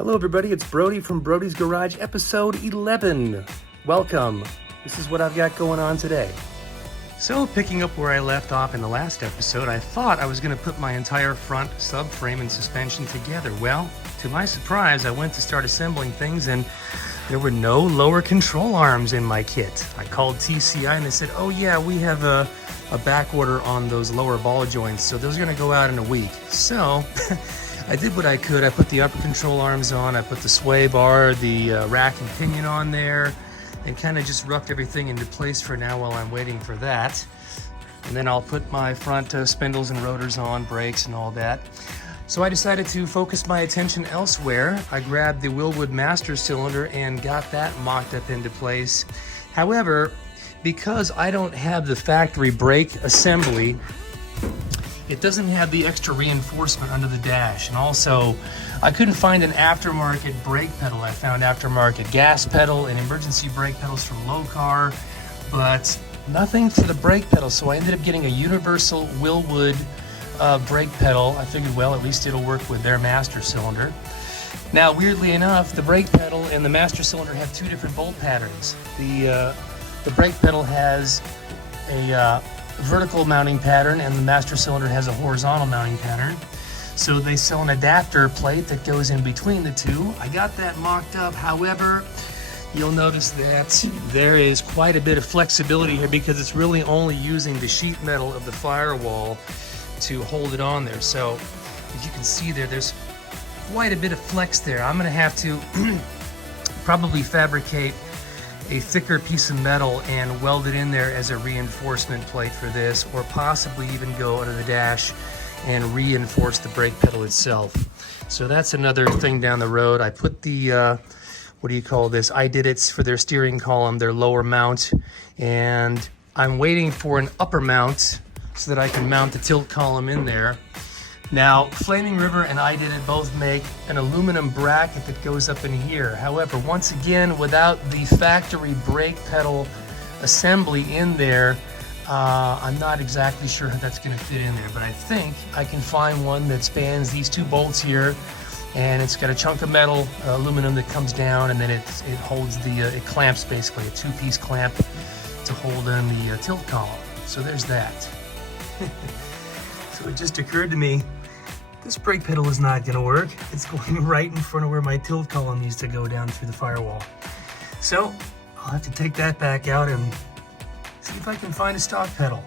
Hello everybody, it's Brody from Brody's Garage, episode 11. Welcome. This is what I've got going on today. So, picking up where I left off in the last episode, I thought I was going to put my entire front subframe and suspension together. Well, to my surprise, I went to start assembling things and there were no lower control arms in my kit. I called TCI and they said, oh yeah, we have a back order on those lower ball joints, so those are going to go out in a week. So, I did what I could. I put the upper control arms on, I put the sway bar, the rack and pinion on there, and kind of just roughed everything into place for now while I'm waiting for that. And then I'll put my front spindles and rotors on, brakes and all that. So I decided to focus my attention elsewhere. I grabbed the Wilwood master cylinder and got that mocked up into place. However, because I don't have the factory brake assembly, it doesn't have the extra reinforcement under the dash. And also, I couldn't find an aftermarket brake pedal. I found aftermarket gas pedal and emergency brake pedals from Locar, but nothing for the brake pedal. So I ended up getting a universal Wilwood brake pedal. I figured, well, at least it'll work with their master cylinder. Now, weirdly enough, the brake pedal and the master cylinder have two different bolt patterns. The brake pedal has a vertical mounting pattern and the master cylinder has a horizontal mounting pattern. So they sell an adapter plate that goes in between the two. I got that mocked up. However, you'll notice that there is quite a bit of flexibility here because it's really only using the sheet metal of the firewall to hold it on there. So as you can see there's quite a bit of flex there. I'm gonna have to probably fabricate a thicker piece of metal and weld it in there as a reinforcement plate for this, or possibly even go under the dash and reinforce the brake pedal itself. So that's another thing down the road. I put the, what do you call this? I did it for their steering column, their lower mount, and I'm waiting for an upper mount so that I can mount the tilt column in there. Now, Flaming River and I Did It both make an aluminum bracket that goes up in here. However, once again, without the factory brake pedal assembly in there, I'm not exactly sure how that's going to fit in there, but I think I can find one that spans these two bolts here, and it's got a chunk of metal, aluminum that comes down, and then it holds it clamps basically, a two-piece clamp to hold in the tilt column. So there's that. So it just occurred to me, this brake pedal is not going to work. It's going right in front of where my tilt column needs to go down through the firewall. So I'll have to take that back out and see if I can find a stock pedal.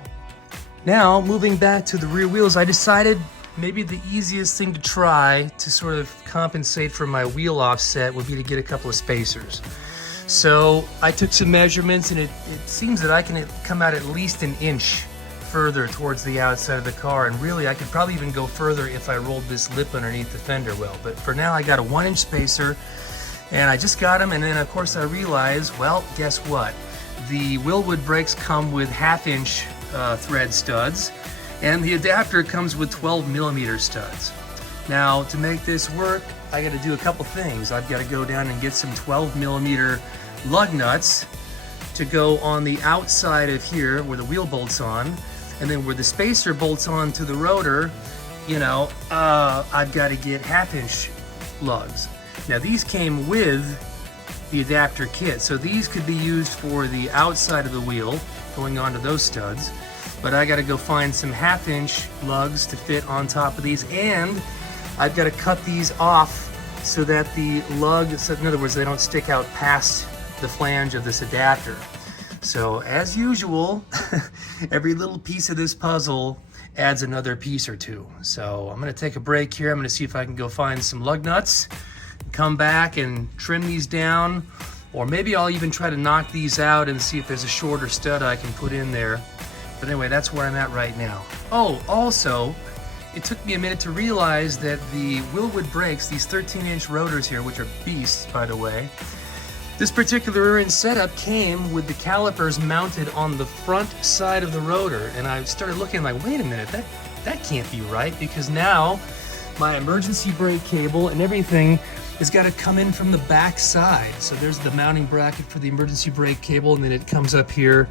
Now, moving back to the rear wheels, I decided maybe the easiest thing to try to sort of compensate for my wheel offset would be to get a couple of spacers. So I took some measurements and it seems that I can come out at least an inch further towards the outside of the car, and really I could probably even go further if I rolled this lip underneath the fender well. But for now I got a 1-inch spacer and I just got them, and then of course I realized, well, guess what? The Wilwood brakes come with 1/2-inch thread studs, and the adapter comes with 12mm studs. Now, to make this work, I got to do a couple things. I've got to go down and get some 12mm lug nuts to go on the outside of here where the wheel bolts on, and then where the spacer bolts on to the rotor, I've got to get 1/2-inch lugs. Now these came with the adapter kit, so these could be used for the outside of the wheel going onto those studs, but I got to go find some 1/2-inch lugs to fit on top of these, and I've got to cut these off so that the lug, so in other words, they don't stick out past the flange of this adapter. So as usual, every little piece of this puzzle adds another piece or two. So I'm going to take a break here. I'm going to see if I can go find some lug nuts, come back and trim these down, or maybe I'll even try to knock these out and see if there's a shorter stud I can put in there. But anyway, that's where I'm at right now. Oh, also, it took me a minute to realize that the Wilwood brakes, these 13-inch rotors here, which are beasts, by the way, this particular rear-end setup came with the calipers mounted on the front side of the rotor, and I started looking like, wait a minute, that can't be right, because now my emergency brake cable and everything has got to come in from the back side. So there's the mounting bracket for the emergency brake cable, and then it comes up here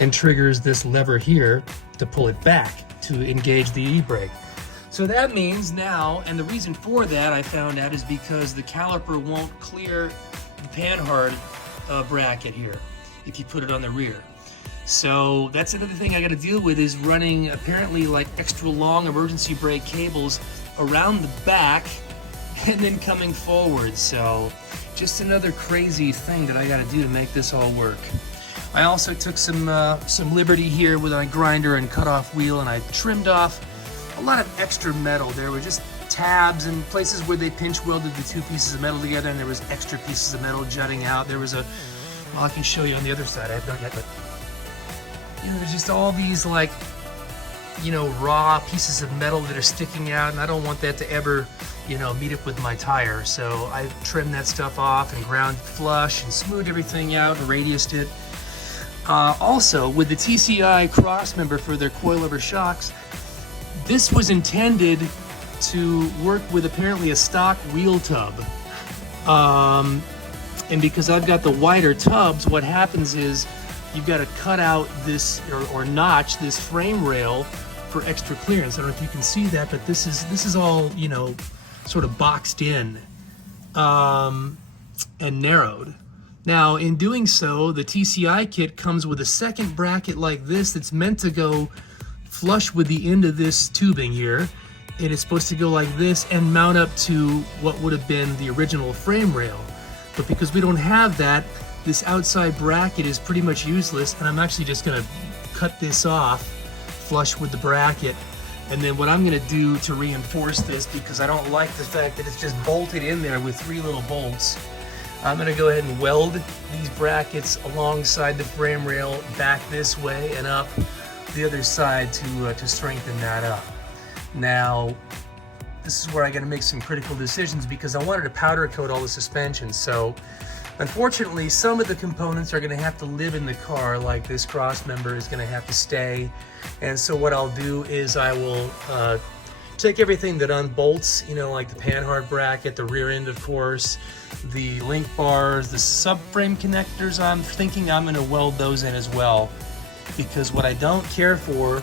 and triggers this lever here to pull it back to engage the e-brake. So that means now, and the reason for that I found out is because the caliper won't clear the panhard bracket here if you put it on the rear. So that's another thing I got to deal with, is running apparently like extra long emergency brake cables around the back and then coming forward. So just another crazy thing that I got to do to make this all work. I also took some liberty here with a grinder and cut off wheel, and I trimmed off a lot of extra metal. There were just tabs and places where they pinch welded the two pieces of metal together, and there was extra pieces of metal jutting out. There was well, I can show you on the other side. I have not yet, but there's just all these like, raw pieces of metal that are sticking out, and I don't want that to ever, meet up with my tire. So I trimmed that stuff off and ground flush and smoothed everything out and radiused it. Also, with the TCI cross member for their coilover shocks, this was intended to work with apparently a stock wheel tub. And because I've got the wider tubs, what happens is you've got to cut out this or notch this frame rail for extra clearance. I don't know if you can see that, but this is all, sort of boxed in and narrowed. Now, in doing so, the TCI kit comes with a second bracket like this that's meant to go flush with the end of this tubing here, and it's supposed to go like this and mount up to what would have been the original frame rail. But because we don't have that, this outside bracket is pretty much useless, and I'm actually just going to cut this off flush with the bracket. And then what I'm going to do to reinforce this, because I don't like the fact that it's just bolted in there with 3 little bolts, I'm going to go ahead and weld these brackets alongside the frame rail back this way and up the other side to strengthen that up. Now, this is where I got to make some critical decisions, because I wanted to powder coat all the suspension. So unfortunately, some of the components are going to have to live in the car, like this cross member is going to have to stay. And so what I'll do is I will take everything that unbolts, like the panhard bracket, the rear end, of course, the link bars, the subframe connectors. I'm thinking I'm going to weld those in as well, because what I don't care for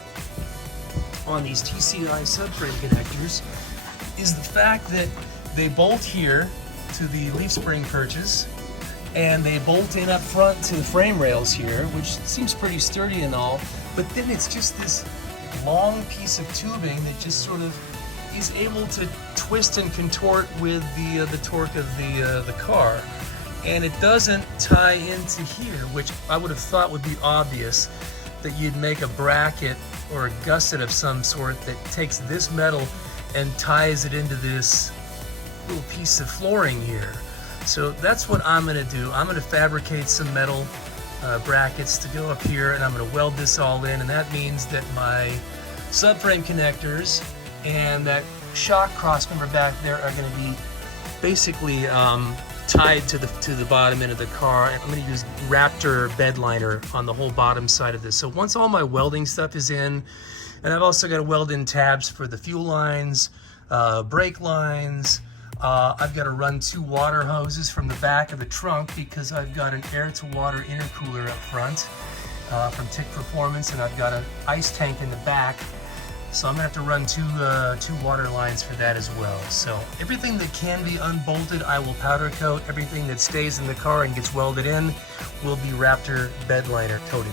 on these TCI subframe connectors is the fact that they bolt here to the leaf spring perches, and they bolt in up front to the frame rails here, which seems pretty sturdy and all, but then it's just this long piece of tubing that just sort of is able to twist and contort with the torque of the car. And it doesn't tie into here, which I would have thought would be obvious, that you'd make a bracket or a gusset of some sort that takes this metal and ties it into this little piece of flooring here. So that's what I'm going to do. I'm going to fabricate some metal brackets to go up here, and I'm going to weld this all in, and that means that my subframe connectors and that shock cross member back there are going to be basically tied to the bottom end of the car. And I'm going to use Raptor bed liner on the whole bottom side of this. So once all my welding stuff is in, and I've also got to weld in tabs for the fuel lines, brake lines. I've got to run 2 water hoses from the back of the trunk, because I've got an air-to-water intercooler up front from TIC Performance, and I've got an ice tank in the back. So I'm going to have to run two water lines for that as well. So everything that can be unbolted, I will powder coat. Everything that stays in the car and gets welded in will be Raptor bed liner coated.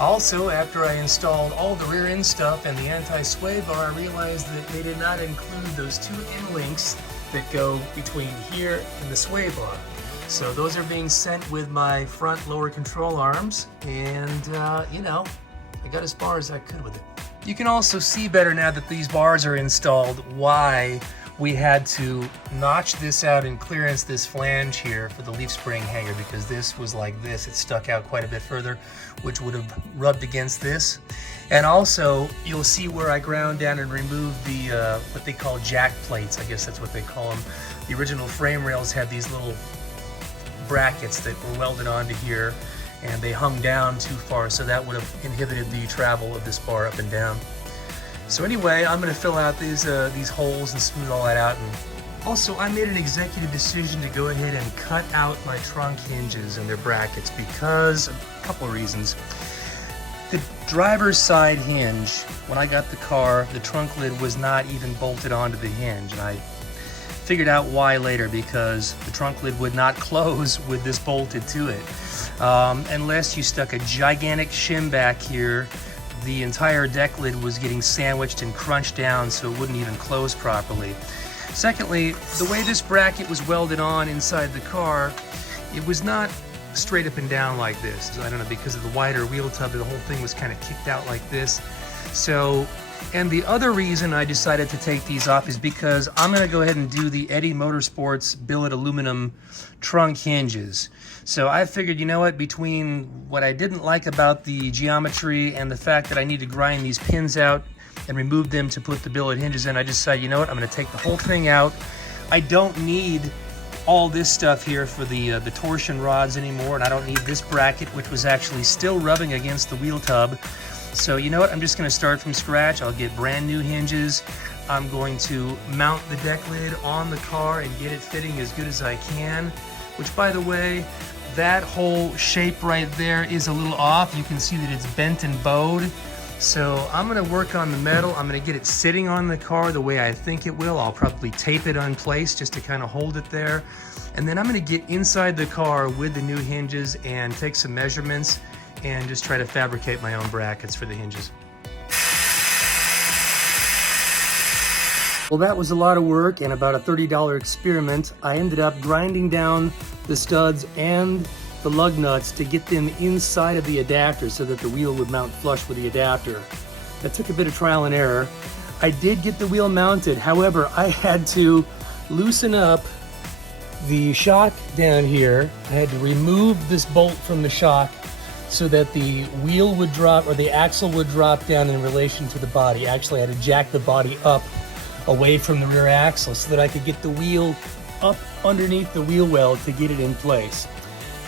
Also, after I installed all the rear end stuff and the anti-sway bar, I realized that they did not include those 2 end links that go between here and the sway bar. So those are being sent with my front lower control arms, and I got as far as I could with it. You can also see better now that these bars are installed why we had to notch this out in clearance, this flange here for the leaf spring hanger, because this was like this. It stuck out quite a bit further, which would have rubbed against this. And also, you'll see where I ground down and removed the what they call jack plates. I guess that's what they call them. The original frame rails had these little brackets that were welded onto here, and they hung down too far, so that would have inhibited the travel of this bar up and down. So anyway, I'm going to fill out these holes and smooth all that out. And also, I made an executive decision to go ahead and cut out my trunk hinges and their brackets, because a couple of reasons. The driver's side hinge, when I got the car, the trunk lid was not even bolted onto the hinge, and I figured out why later, because the trunk lid would not close with this bolted to it. Unless you stuck a gigantic shim back here, the entire deck lid was getting sandwiched and crunched down so it wouldn't even close properly. Secondly, the way this bracket was welded on inside the car, it was not straight up and down like this. I don't know, because of the wider wheel tub, the whole thing was kind of kicked out like this. So, and the other reason I decided to take these off is because I'm going to go ahead and do the Eddie Motorsports billet aluminum trunk hinges. So I figured, you know what, between what I didn't like about the geometry and the fact that I need to grind these pins out and remove them to put the billet hinges in, I decided, you know what, I'm going to take the whole thing out. I don't need all this stuff here for the torsion rods anymore, and I don't need this bracket, which was actually still rubbing against the wheel tub. So you know what, I'm just going to start from scratch. I'll get brand new hinges. I'm going to mount the deck lid on the car and get it fitting as good as I can, which, by the way, that whole shape right there is a little off. You can see that it's bent and bowed. So I'm going to work on the metal. I'm going to get it sitting on the car the way I think it will. I'll probably tape it in place just to kind of hold it there. And then I'm going to get inside the car with the new hinges and take some measurements and just try to fabricate my own brackets for the hinges. Well, that was a lot of work and about a $30 experiment. I ended up grinding down the studs and the lug nuts to get them inside of the adapter so that the wheel would mount flush with the adapter. That took a bit of trial and error. I did get the wheel mounted. However, I had to loosen up the shock down here. I had to remove this bolt from the shock so that the wheel would drop, or the axle would drop down in relation to the body. Actually, I had to jack the body up away from the rear axle so that I could get the wheel up underneath the wheel well to get it in place.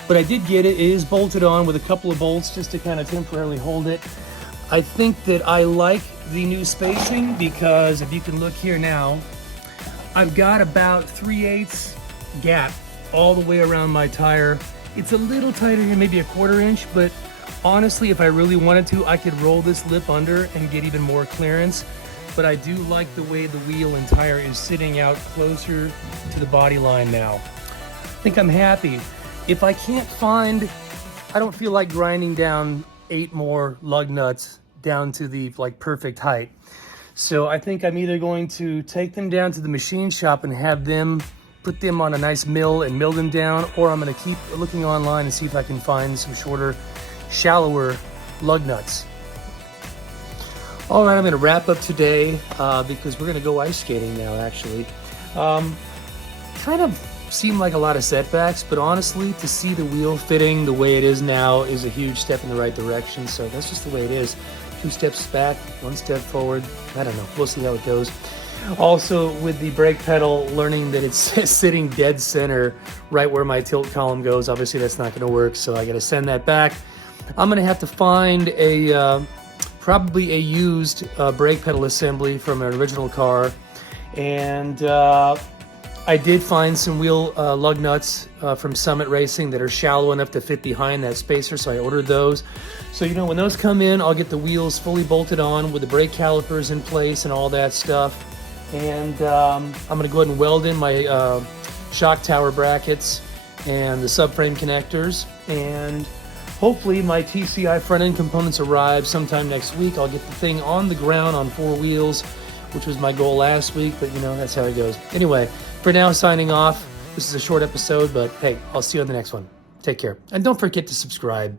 But I did get it. It is bolted on with a couple of bolts just to kind of temporarily hold it. I think that I like the new spacing because if you can look here now, I've got about 3/8 gap all the way around my tire. It's a little tighter here, maybe a 1/4 inch, but honestly, if I really wanted to, I could roll this lip under and get even more clearance. But I do like the way the wheel and tire is sitting out closer to the body line now. I think I'm happy. If I can't find, I don't feel like grinding down 8 more lug nuts down to the perfect height. So I think I'm either going to take them down to the machine shop and have them put them on a nice mill and mill them down, or I'm going to keep looking online and see if I can find some shorter, shallower lug nuts. All right, I'm going to wrap up today because we're going to go ice skating now, actually. Kind of seemed like a lot of setbacks, but honestly, to see the wheel fitting the way it is now is a huge step in the right direction. So that's just the way it is. 2 steps back, 1 step forward. I don't know. We'll see how it goes. Also, with the brake pedal, learning that it's sitting dead center right where my tilt column goes. Obviously, that's not going to work, so I got to send that back. I'm going to have to find a probably a used brake pedal assembly from an original car, and I did find some wheel lug nuts from Summit Racing that are shallow enough to fit behind that spacer, so I ordered those. So, you know, when those come in, I'll get the wheels fully bolted on with the brake calipers in place and all that stuff. And I'm going to go ahead and weld in my shock tower brackets and the subframe connectors. And hopefully my TCI front end components arrive sometime next week. I'll get the thing on the ground on 4 wheels, which was my goal last week, but you know, that's how it goes. Anyway, for now, signing off. This is a short episode, but hey, I'll see you on the next one. Take care. And don't forget to subscribe.